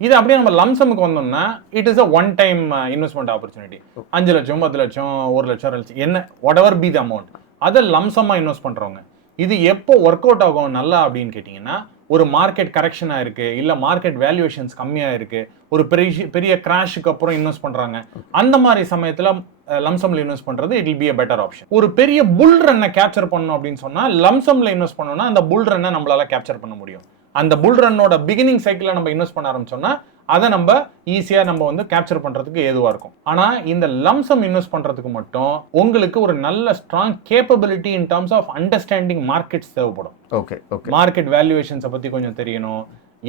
இது அப்படியே நம்ம லம்சமுக்கு வந்தோம்னா it is a one time investment opportunity. 5 லட்சம் 10 லட்சம் 1 லட்சம் 2 லட்சம் என்ன what ever be the amount, அதை லம்சமா இன்வெஸ்ட் பண்றவங்க. இது எப்போ ஒர்க் அவுட் ஆகும் நல்லா அப்படின்னு கேட்டீங்கன்னா, ஒரு மார்க்கெட் கரெக்ஷனா இருக்கு, இல்ல மார்க்கெட் வேல்யூவேஷன்ஸ் கம்மியா இருக்கு, ஒரு பெரிய பெரிய கிராஷுக்கு அப்புறம் இன்வெஸ்ட் பண்றாங்க, அந்த மாதிரி சமயத்துல லம்சம்ல இன்வெஸ்ட் பண்றது it will be a better option. ஒரு பெரிய புல் ரன்னை கேப்சர் பண்ணணும் அப்படின்னு சொன்னா லம்சம்ல இன்வெஸ்ட் பண்ணோம்னா அந்த புல் ரன்னை நம்மளால கேப்சர் பண்ண முடியும். அந்த புல் ரன்னோட பிகினிங் சைக்கிள்ல நம்ம இன்வெஸ்ட் பண்ண ஆரம்பிச்சோம்னா அதை நம்ம ஈஸியா நம்ம வந்து கேப்சர் பண்றதுக்கு ஏதுவா இருக்கும். ஆனா இந்த லம்சம் இன்வெஸ்ட் பண்றதுக்கு மட்டும் உங்களுக்கு ஒரு நல்ல strong capability in terms of understanding markets தேவைப்படும். மார்க்கெட் வேல்யூவேஷன்ஸை பத்தி கொஞ்சம் தெரியணும்,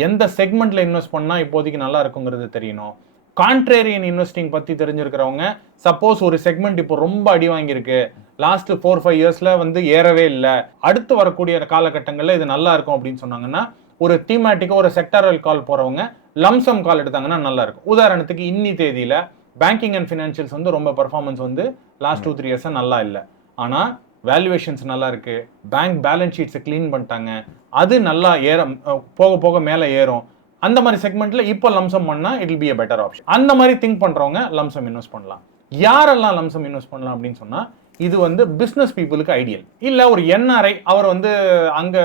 எந்த செக்மெண்ட்ல இன்வெஸ்ட் பண்ணா இப்போதைக்கு நல்லா இருக்குங்கிறது தெரியணும். கான்ட்ரேரியன் இன்வெஸ்டிங் பத்தி தெரிஞ்சிருக்கிறவங்க, சப்போஸ் ஒரு செக்மெண்ட் இப்போ ரொம்ப அடி வாங்கியிருக்கு, லாஸ்ட் 4-5 இயர்ஸ்ல வந்து ஏறவே இல்லை, அடுத்து வரக்கூடிய காலகட்டங்களில் இது நல்லா இருக்கும் அப்படின்னு சொன்னாங்கன்னா, ஒரு தீமேட்டிக்கா ஒரு செக்டரல் கால் போறவங்க லம்சம் கால் எடுத்தாங்கன்னா நல்லா இருக்கும். உதாரணத்துக்கு இன்னி தேதியில பேங்கிங் அண்ட் ஃபினான்ஷியல்ஸ் வந்து ரொம்ப பெர்ஃபார்மன்ஸ் வந்து லாஸ்ட் 2-3 இயர்ஸா நல்லா இல்லை. ஆனா வேல்யூவேஷன்ஸ் நல்லா இருக்கு, பேங்க் பேலன்ஸ் ஷீட்ஸை கிளீன் பண்ணிட்டாங்க, அது நல்லா போக போக மேலே ஏறும். அந்த மாதிரி செக்மெண்ட்ல இப்போ லம்சம் பண்ணா it will be a better option. அந்த மாதிரி திங்க் பண்றவங்க லம்சம் இன்வெஸ்ட் பண்ணலாம். யாரெல்லாம் லம்சம் இன்வெஸ்ட் பண்ணலாம் அப்படின்னு சொன்னா, இது வந்து பிசினஸ் பீப்புளுக்கு ஐடியல். இல்ல ஒரு என்ஆர்ஐ, அவர் வந்து அங்க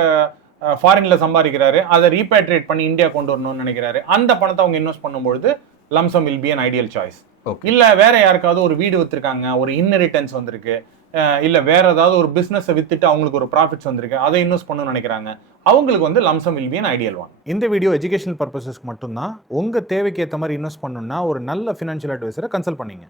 ஃபாரின்ல சம்பாதிக்கிறாரு, அதை ரீபேட்ரியேட் பண்ணி இந்தியா கொண்டு வரணும்னு நினைக்கிறாரு, அந்த பணத்தை அவங்க இன்வெஸ்ட் பண்ணும்போது lump sum will be an ideal choice. இல்ல வேற யாருக்காவது ஒரு வீடு வித்துருக்காங்க, ஒரு இன்ஹெரிட்டன்ஸ் வந்திருக்கு, இல்ல வேற ஏதாவது ஒரு பிசினஸ் வித்துட்டு அவங்களுக்கு ஒரு ப்ராஃபிட்ஸ் வந்திருக்கு, அதை இன்வெஸ்ட் பண்ணணும்னு நினைக்கிறாங்க, அவங்களுக்கு வந்து lump sum will be an ideal one. இந்த வீடியோ எஜுகேஷனல் பர்பஸஸ்க்கு மட்டும்தான். உங்க தேவைக்கு ஏற்ற மாதிரி இன்வெஸ்ட் பண்ணணும்னா ஒரு நல்ல ஃபினான்ஷியல் அட்வைசரை கன்சல்ட் பண்ணீங்க.